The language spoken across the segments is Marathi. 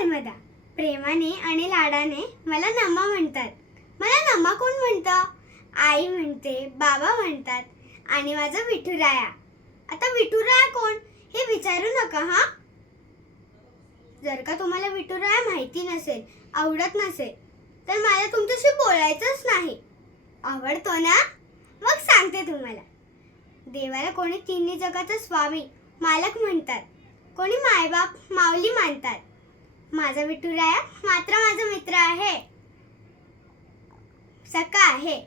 नर्मदा. प्रेमाने आणि लाडाने मला नमा म्हणतात. मला नमा कोण म्हणतं? आई म्हणते, बाबा म्हणतात आणि माझा विठुराया. आता विठुराया कोण हे विचारू नका हा. जर का तुम्हाला विठुराया माहिती नसेल, आवडत नसेल, तर मला तुमच्याशी बोलायचंच नाही. आवडतो ना? मग सांगते तुम्हाला. देवाला कोणी तिन्ही जगाचा स्वामी, मालक म्हणतात. कोणी मायबाप, माऊली मानतात. माझा विठुराया मात्र माझा मित्र आहे, सखा आहे.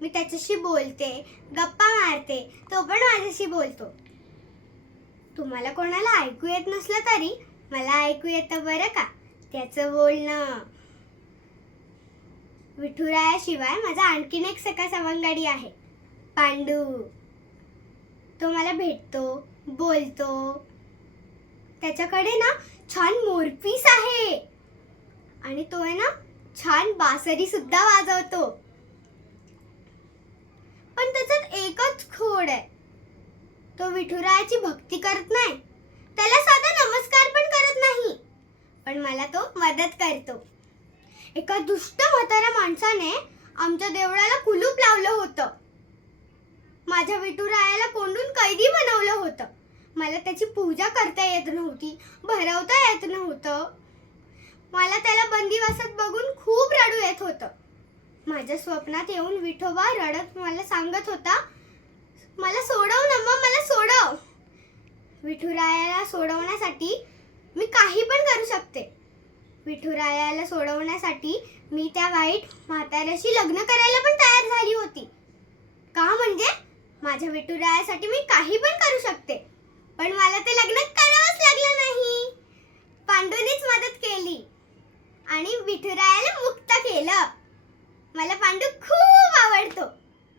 मी त्याच्याशी बोलते, गप्पा मारते, तो पण माझ्याशी बोलतो. तुम्हाला कोणाला ऐकू येत नसलं तरी मला ऐकू येतं बरं का त्याचं बोलणं. विठुरायाशिवाय माझा आणखीन एक सखा सवंगडी आहे, पांडू. तो मला भेटतो, बोलतो. त्याच्याकडे ना छान मोरपीस आहे आणि तो आहे ना छान बासरी सुद्धा वाजवतो. पण त्याच्यात एकच खोड आहे, तो विठुरायाची भक्ती करत नाही, त्याला साधा नमस्कार पण करत नाही. पण मला तो मदत करतो. एका दुष्ट म्हाताऱ्या माणसाने आमच्या देवळाला कुलूप लावलं होतं. माझ्या विठुरायाला कोंडून कैदी बनवलं होतं. मला त्याची पूजा करता येत नव्हती, भरवता येत नव्हतं. मला त्याला बंदिवासात बघून खूप रडू येत होतं. माझ्या स्वप्नात येऊन विठोबा रडत मला सांगत होता, मला सोडव नम्मा, मला सोडव. विठुरायाला सोडवण्यासाठी मी काही पण करू शकते. विठुरायाला सोडवण्यासाठी मी त्या वाईट म्हाताऱ्याशी लग्न करायला पण तयार झाली होती. का म्हणजे माझ्या विठुरायासाठी मी काही पण करू शकते. पण मला ते लग्न करावंच लागलं नाही. पांडूनेच मदत केली आणि विठुरायाला मुक्त केलं. मला पांडू खूप आवडतो,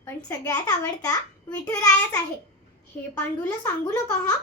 पण सगळ्यात आवडता विठुरायाच आहे. हे पांडूला सांगू नका हा.